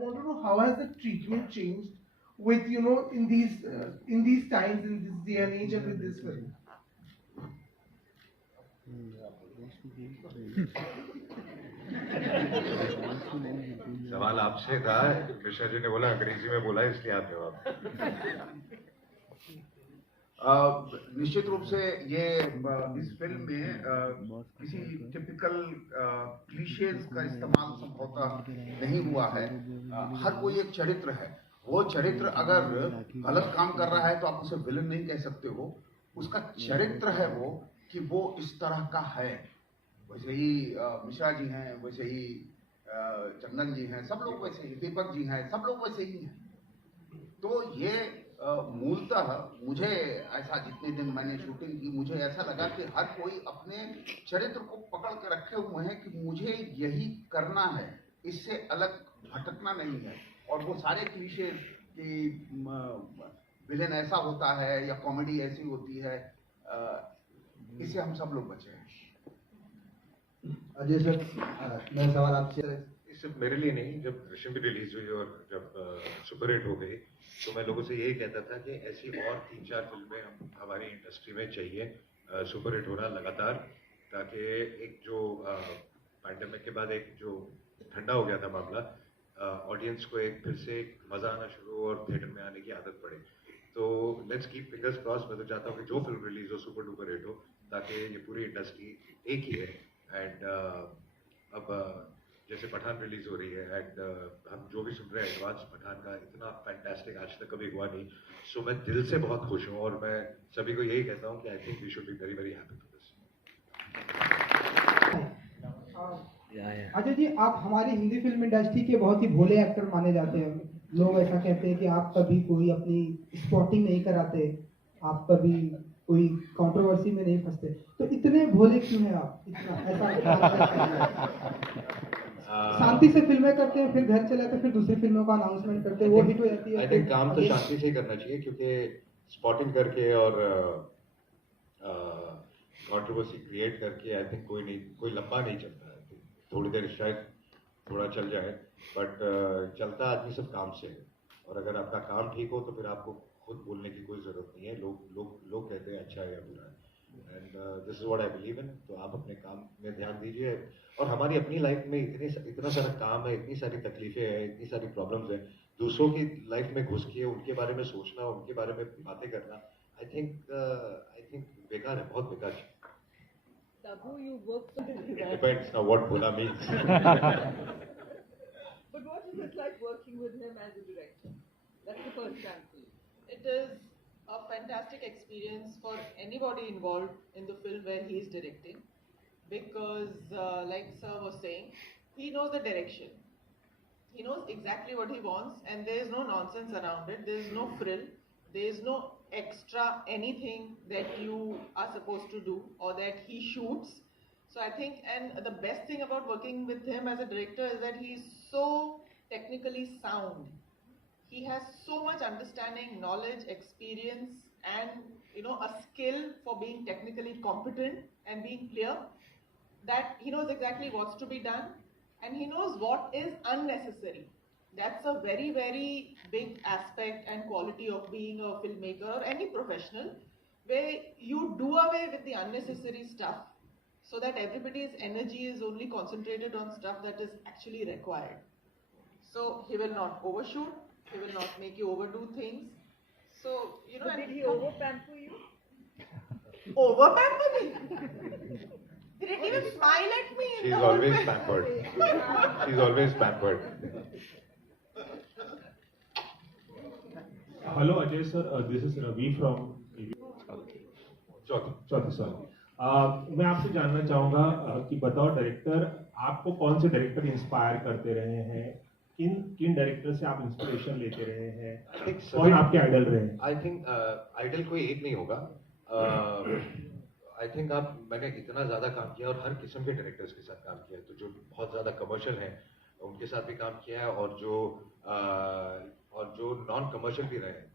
want to know how has the treatment changed with in these times, in this day and age, and with this film. सवाल आपसे था, मिश्रा जी ने बोला अंग्रेजी में बोला इसलिए आप जवाब। निश्चित रूप से ये इस फिल्म में किसी टिपिकल क्लीशेज का इस्तेमाल संभवतः नहीं हुआ है। हर कोई एक चरित्र है। वो चरित्र अगर गलत काम कर रहा है तो आप उसे विलन नहीं कह सकते हो। उसका चरित्र है वो कि वो इस तरह का है। वैसे ही मिश्रा जी हैं, वैसे ही चंदन जी हैं, सब लोग वैसे ही, दीपक जी हैं, सब लोग वैसे ही हैं। तो ये मूलतः मुझे ऐसा, जितने दिन मैंने शूटिंग की, मुझे ऐसा लगा कि हर कोई अपने चरित्र को पकड़ के रखे हुए हैं कि मुझे यही करना है, इससे अलग भटकना नहीं है। और वो सारे क्लीशे कि विलेन ऐसा होता है या कॉमेडी ऐसी होती है, इससे हम सब लोग बचे हैं। अजय सर, मेरा सवाल आपसे, सिर्फ मेरे लिए नहीं, जब दृश्यम भी रिलीज हुई और जब सुपर हिट हो गई तो मैं लोगों से यही कहता था कि ऐसी और 3-4 फिल्में हमारी इंडस्ट्री में चाहिए सुपर हिट होना लगातार, ताकि एक जो पैंडेमिक के बाद एक जो ठंडा हो गया था मामला, ऑडियंस को एक फिर से मज़ा आना शुरू और थिएटर में आने की आदत पड़े। तो लेट्स कीप फिंगर्स क्रॉस। मैं तो चाहता हूँ कि जो फिल्म रिलीज हो सुपर डुपर हिट हो, ताकि ये पूरी इंडस्ट्री एक ही है। एंड अब जैसे पठान रिलीज हो रही है एंड हम जो भी सुन रहे हैं एडवांस पठान का, इतना फैंटास्टिक आज तक कभी हुआ नहीं। सो मैं दिल से बहुत खुश हूँ और मैं सभी को यही कहता हूँ कि I think we should be very very happy for this. Ajay ji, आप हमारी हिंदी फिल्म इंडस्ट्री के बहुत ही भोले एक्टर माने जाते हैं। लोग ऐसा कहते हैं कि आप कभी कोई अपनी स्पॉटिंग नहीं कराते, आप कभी कोई कंट्रोवर्सी में नहीं फंसते, तो इतने भोले क्यों हैं आप? इतना ऐसा शांति से फिल्में करते हैं, फिर घर चले आते, फिर दूसरी फिल्मों का अनाउंसमेंट करते हैं, वो हिट हो जाती है। आई थिंक काम तो शांति से ही करना चाहिए, क्योंकि स्पॉटिंग करके और कंट्रोवर्सी क्रिएट करके आई थिंक कोई लंबा नहीं चलता है। थोड़ी देर शायद थोड़ा चल जाए, बट चलता आदमी सब काम से है। और अगर आपका काम ठीक हो तो फिर आपको खुद बोलने की कोई ज़रूरत नहीं है। लोग कहते हैं अच्छा है या बुरा है, and this is what I believe in. तो आप अपने काम में ध्यान दीजिए। और हमारी अपनी लाइफ में इतना सारा काम है, इतनी सारी तकलीफें हैं, इतनी सारी प्रॉब्लम्स हैं। दूसरों की लाइफ में घुस के उनके बारे में सोचना, उनके बारे में बातें करना, आई थिंक बेकार है, बहुत बेकार है। Tabu, you work for Depends now what Bhola means. But what is it like working with him as a director? That's the first time for you. It is a fantastic experience for anybody involved in the film where he is directing, because like sir was saying, he knows the direction. He knows exactly what he wants, and there is no nonsense around it. There is no frill. There is no extra anything that you are supposed to do or that he shoots. So I think, and the best thing about working with him as a director is that he is so technically sound. He has so much understanding, knowledge, experience, and a skill for being technically competent and being clear, that he knows exactly what's to be done, and he knows what is unnecessary. That's a very, very big aspect and quality of being a filmmaker or any professional, where you do away with the unnecessary stuff so that everybody's energy is only concentrated on stuff that is actually required. So he will not overshoot, he will not make you overdo things. So, But did he over-pamper you? Over-pamper me? He didn't even smile at me. She's always pampered. She's always pampered. Hello Ajay sir, this is Ravi from चौथी साल। मैं आपसे जानना चाहूँगा कि बताओ director, आपको कौन से डायरेक्टर इंस्पायर करते रहे हैं? किन डायरेक्टर से आप इंस्पिरेशन लेते रहे हैं? कौन आपके आइडल रहे हैं? आई थिंक आइडल कोई एक नहीं होगा। आई थिंक मैंने इतना ज़्यादा काम किया और हर किस्म के डायरेक्टर्स के साथ काम किया है। तो जो बहुत ज़्यादा कमर्शियल हैं उनके साथ भी काम किया है, और जो नॉन कमर्शियल भी रहे हैं